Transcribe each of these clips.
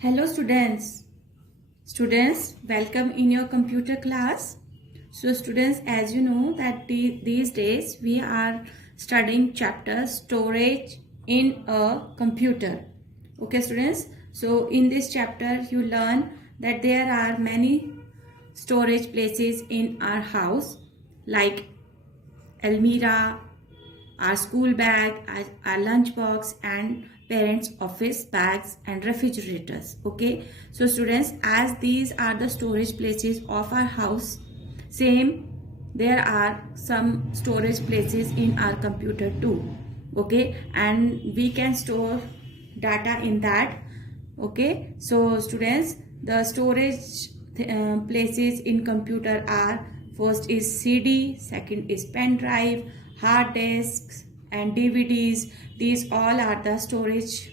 Hello students. Students, welcome in your computer class. So students, as you know that these days we are studying chapter storage in a computer. Okay students, so in this chapter you learn that there are many storage places in our house like almirah, our school bag, our lunch box, and parents office bags and refrigerators. Okay, so students, as these are the storage places of our house, same there are some storage places in our computer too. Okay, and we can store data in that. Okay, so students, the storage places in computer are: first is CD, second is pen drive, hard disks and DVDs. These all are the storage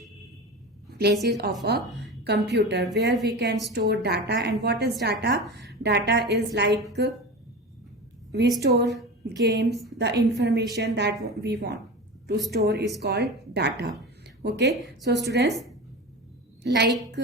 places of a computer where we can store data. And what is data? Data is like we store games. The information that we want to store is called data. Okay, so students, like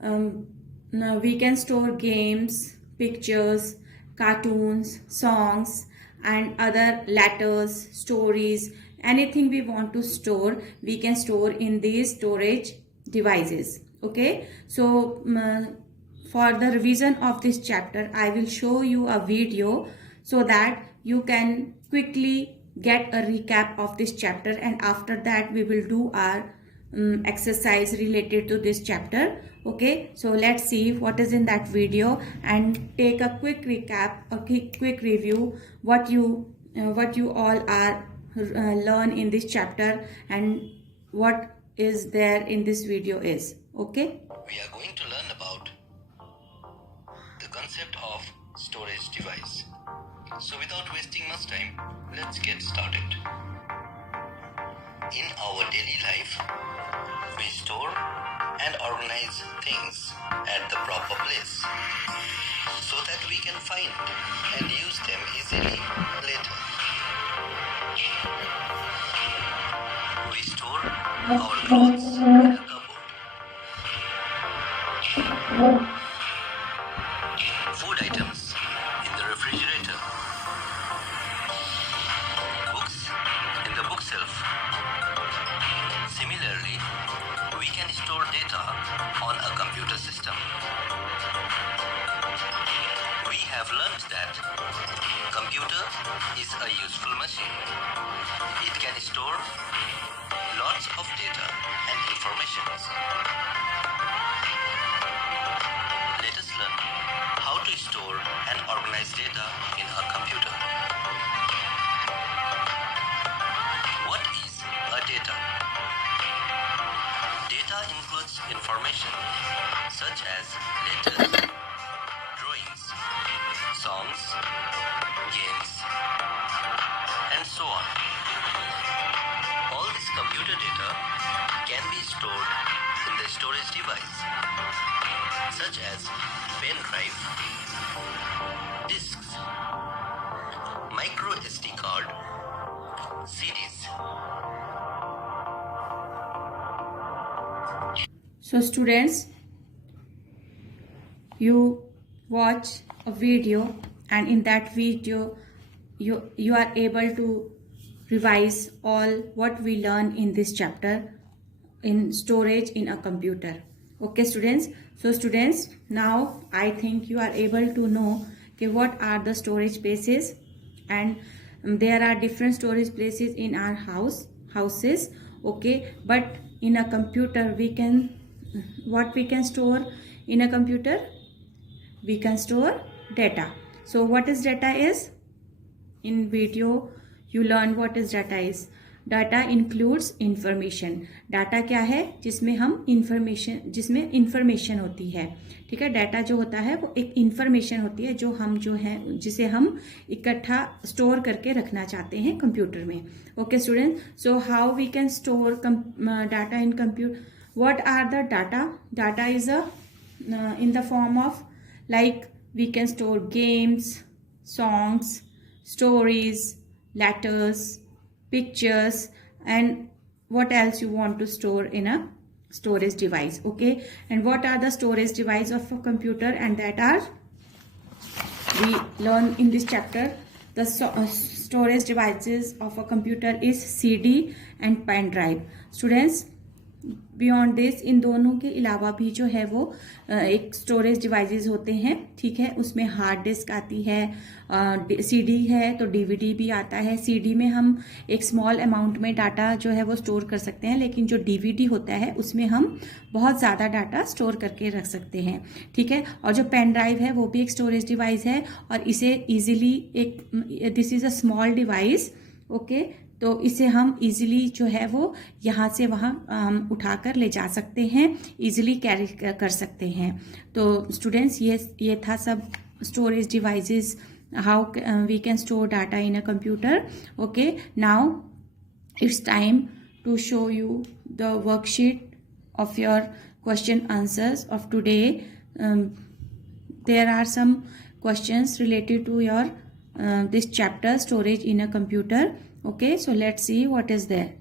now we can store games, pictures, cartoons, songs and other letters, stories. Anything we want to store, we can store in these storage devices. Okay, so for the revision of this chapter I will show you a video so that you can quickly get a recap of this chapter, and after that we will do our exercise related to this chapter. Okay, so let's see what is in that video and take a quick recap, a quick review what you all are learn in this chapter and what is there in this video is. Okay, we are going to learn about the concept of storage device. So without wasting much time, let's get started. In our daily life, we store and organize things at the proper place so that we can find and use them easily later. We store our clothes in a cupboard, food items in the refrigerator, books in the bookshelf. Similarly, we can store data on a computer system. We have learned that computer is a useful machine. It can store lots of data and informations. Let us learn how to store and organize data in a computer. What is a data? Data includes information such as letters, drawings, songs, games, and so on. All this computer data can be stored in the storage device such as pen drive, disks, micro SD card, CDs. so students, you watch a video and in that video you are able to revise all what we learn in this chapter in storage in a computer. Okay students, so students, now I think you are able to know okay, what are the storage spaces, and there are different storage places in our houses. Okay, but in a computer we can, what we can store in a computer, we can store data. So what is data is? In video you learn what is data is. Data includes information. Data क्या है? जिसमें हम information, जिसमें information होती है. ठीक है, data जो होता है वो एक इंफॉर्मेशन होती है जो हम जो है जिसे हम इकट्ठा स्टोर करके रखना चाहते हैं कंप्यूटर में. Okay student, so how we can store data in computer. What are the data? Data is a in the form of, like, we can store games, songs, stories, letters, pictures, and what else you want to store in a storage device. Okay, and what are the storage device of a computer? And that are, we learn in this chapter, the storage devices of a computer is CD and pen drive. Students, beyond this, इन दोनों के अलावा भी जो है वो एक storage devices होते हैं, ठीक है. उसमें हार्ड डिस्क आती है, सीडी है तो डीवीडी भी आता है. सीडी में हम एक स्मॉल अमाउंट में डाटा जो है वो स्टोर कर सकते हैं, लेकिन जो डीवीडी होता है उसमें हम बहुत ज़्यादा डाटा स्टोर करके रख सकते हैं, ठीक है. और जो पेन ड्राइव है वो भी एक स्टोरेज डिवाइस है, और इसे ईजिली एक, this is a small device. Okay, तो इसे हम इजीली जो है वो यहाँ से वहाँ उठाकर ले जा सकते हैं, इजीली कैरी कर सकते हैं. तो स्टूडेंट्स, ये था सब storage devices, how we can store data in a computer. Okay, now it's time to show you the worksheet of your question answers of today. There are some questions related to your this chapter, storage in a computer. Okay, so let's see what is there.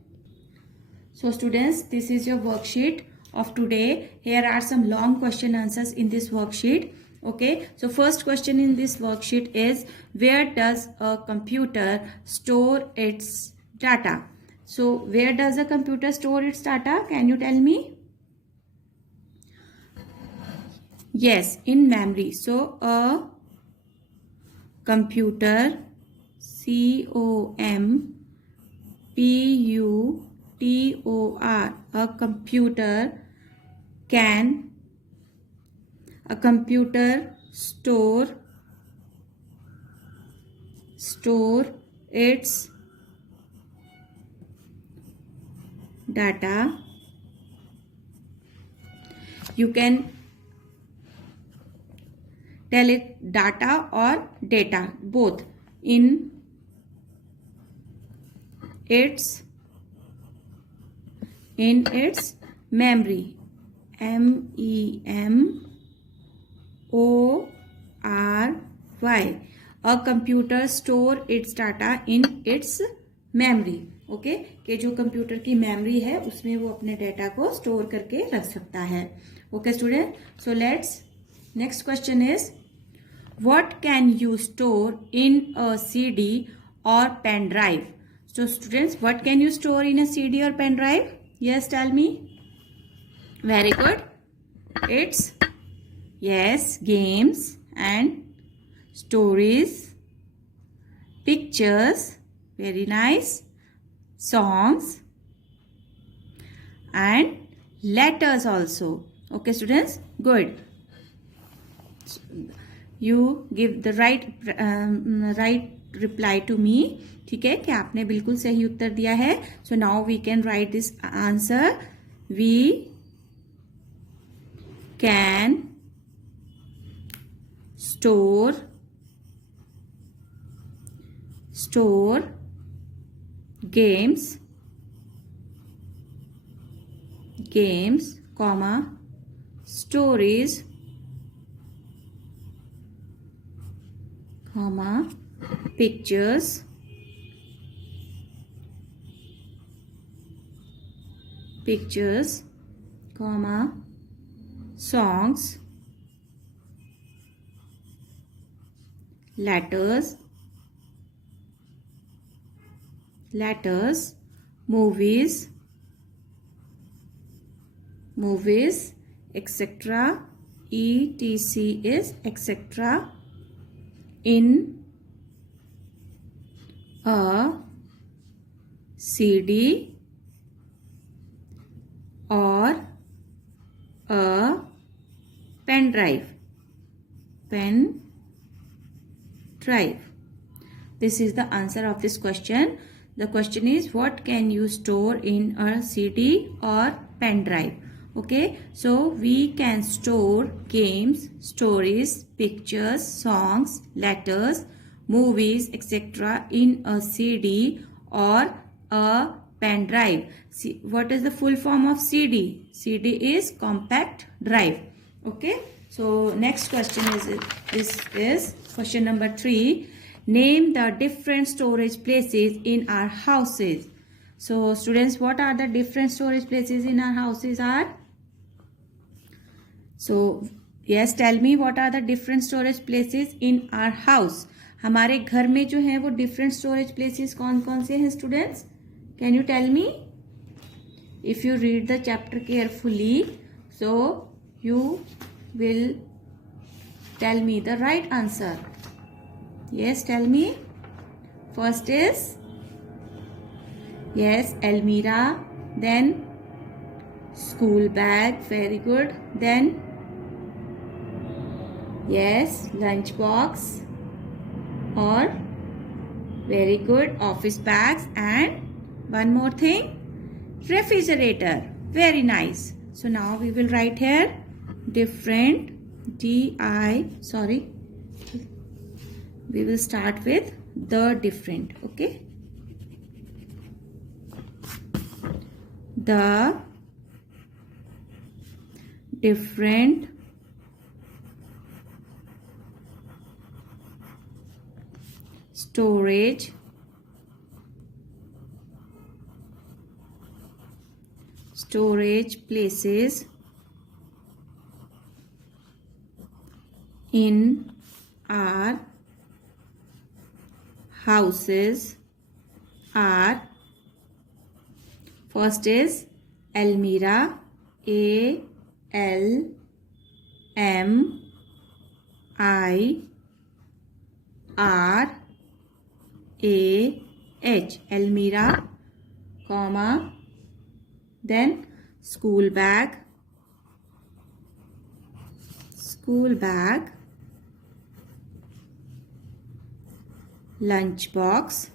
So students, this is your worksheet of today. Here are some long question answers in this worksheet. Okay, so first question in this worksheet is, where does a computer store its data? So where does a computer store its data? Can you tell me? Yes, in memory. So a computer, COMPUTER, a computer store its data. You can tell it data or data, both, in its memory. MEMORY. A computer store its data in its memory. Okay, कि जो computer की memory है उसमें वो अपने data को store करके रख सकता है. Okay student, so let's, next question is, what can you store in a CD or pen drive? So students, what can you store in a CD or pen drive? Yes, tell me. Very good. It's, yes, games and stories, pictures, very nice, songs and letters also. Okay students, good. You give the right reply to me. ठीक है, कि आपने बिल्कुल सही उत्तर दिया है. So now we can write this answer. We can store games, comma, stories, comma, pictures, comma, songs, letters, movies, etc. ETC is etc. in a CD or a pen drive. This is the answer of this question. The question is, what can you store in a CD or pen drive? Okay, so we can store games, stories, pictures, songs, letters, movies, etc. in a CD or a pen drive. See, what is the full form of CD? CD is compact drive. Okay, so next question is question number 3. Name the different storage places in our houses. So students, what are the different storage places in our houses? Are So yes, tell me what are the different storage places in our house. हमारे घर में जो है वो different storage places कौन कौन से हैं students? Can you tell me? If you read the chapter carefully, so you will tell me the right answer. Yes, tell me. First is yes, almirah, then school bag, very good, then yes, lunch box, or very good, office bags, and one more thing, refrigerator. Very nice. So now we will write here different we will start with the different. Okay, the different storage places in our houses are, first is almirah, ALMIRAH, almirah, comma, then school bag, lunch box,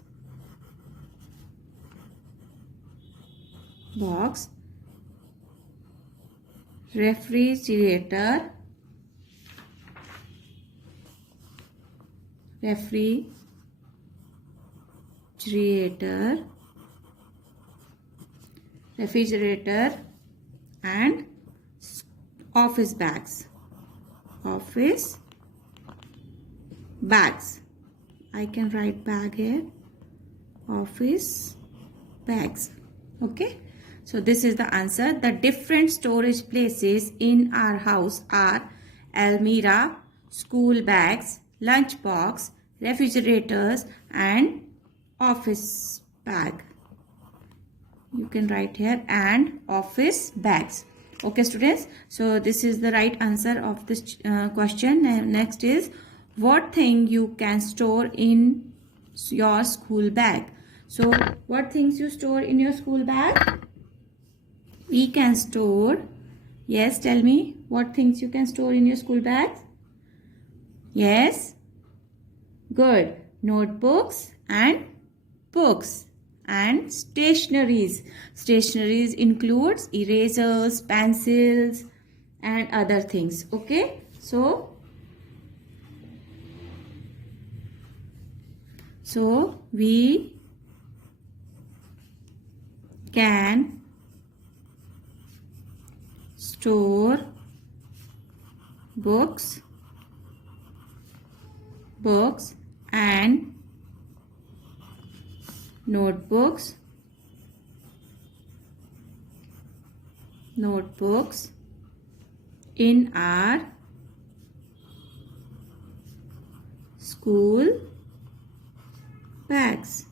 refrigerator, and office bags. I can write bag here. Office bags. Okay. So this is the answer. The different storage places in our house are almirah, school bags, lunch box, refrigerators, and office bag. You can write here and office bags. Okay students, so this is the right answer of this question. Next is, what thing you can store in your school bag? So what things you store in your school bag? We can store, yes, tell me what things you can store in your school bag. Yes, good, notebooks and books. And stationaries includes erasers, pencils, and other things. Okay, so we can store books and notebooks in our school bags.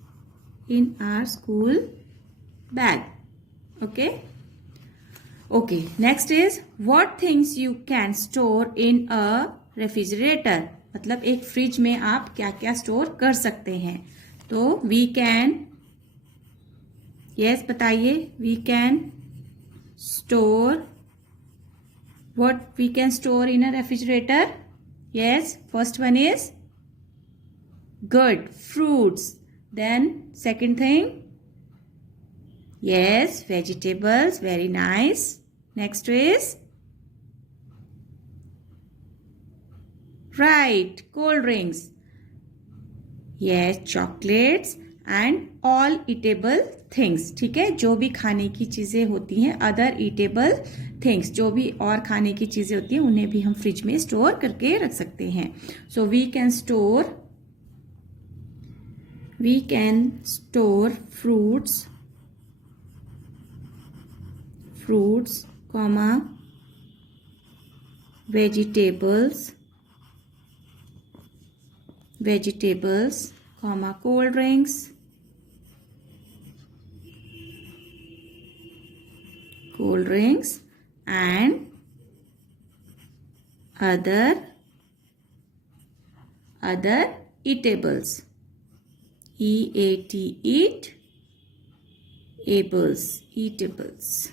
Okay, next is, what things you can store in a refrigerator? मतलब एक fridge में आप क्या क्या store कर सकते हैं? तो we can, yes बताइए, we can store, what we can store in a refrigerator? Yes, first one is good, fruits. Then second thing, yes, vegetables, very nice. Next is right, cold drinks. Yes, chocolates and all eatable things. ठीक है, जो भी खाने की चीजें होती हैं, other eatable things, जो भी और खाने की चीजें होती हैं, उन्हें भी हम फ्रिज में स्टोर करके रख सकते हैं. So we can store fruits, comma, vegetables, comma, cold drinks, and other eatables. eatables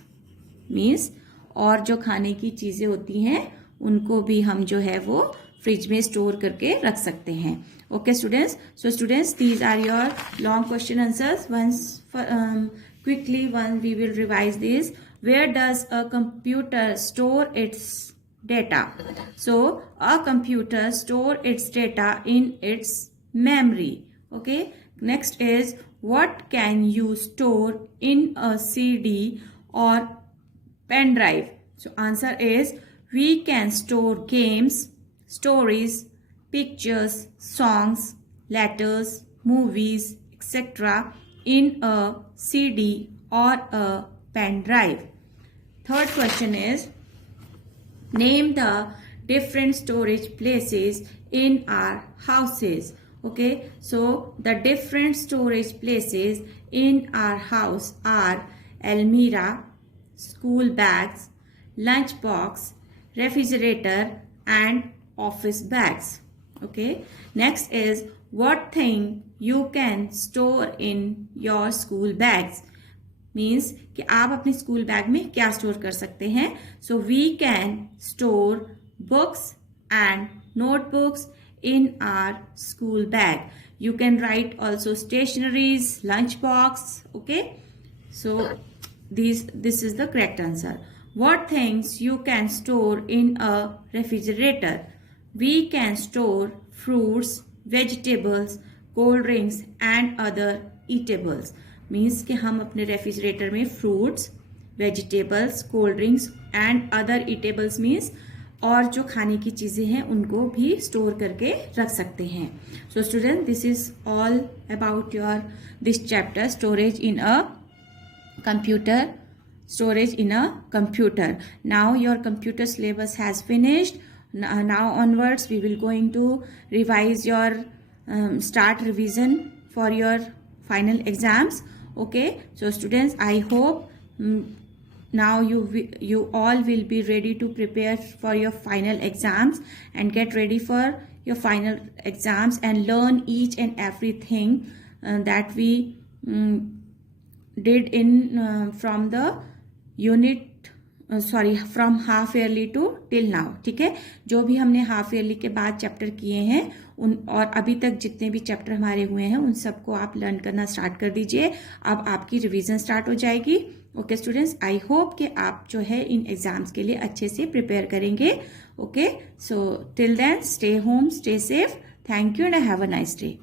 means और जो खाने की चीज़ें होती हैं उनको भी हम जो है वो फ्रिज में स्टोर करके रख सकते हैं. Okay students, so students these are your long question answers. Once quickly we will revise this. Where does a computer store its data? So a computer store its data in its memory. Okay, next is what can you store in a CD or pen drive? So answer is we can store games, stories, pictures, songs, letters, movies, etc. in a CD or a pen drive. Third question is name the different storage places in our houses. Okay, so the different storage places in our house are almirah, school bags, lunch box, refrigerator and office bags. Okay, next is what thing you can store in your school bags. Means कि आप अपने school bag में क्या store कर सकते हैं. So we can store books and notebooks in our school bag. You can write also stationeries, lunch box. Okay, so this is the correct answer. What things you can store in a refrigerator? We can store fruits, vegetables, cold drinks and other eatables. Means कि हम अपने refrigerator में fruits, vegetables, cold drinks and other eatables means और जो खाने की चीज़ें हैं उनको भी स्टोर करके रख सकते हैं. So student this is all about your this chapter storage in a computer. Now your computer syllabus has finished. Now onwards we will going to revise your start revision for your final exams. Okay, so students, I hope now you all will be ready to prepare for your final exams and get ready for your final exams and learn each and everything that we did in from the unit from half yearly to till now. ठीक है, जो भी हमने half yearly के बाद chapter किए हैं उन और अभी तक जितने भी चैप्टर हमारे हुए हैं उन सबको आप लर्न करना स्टार्ट कर दीजिए. अब आपकी रिवीजन स्टार्ट हो जाएगी. ओके स्टूडेंट्स, आई होप कि आप जो है इन एग्जाम्स के लिए अच्छे से प्रिपेयर करेंगे. Okay, so till then stay home, stay safe. Thank you and have a nice day.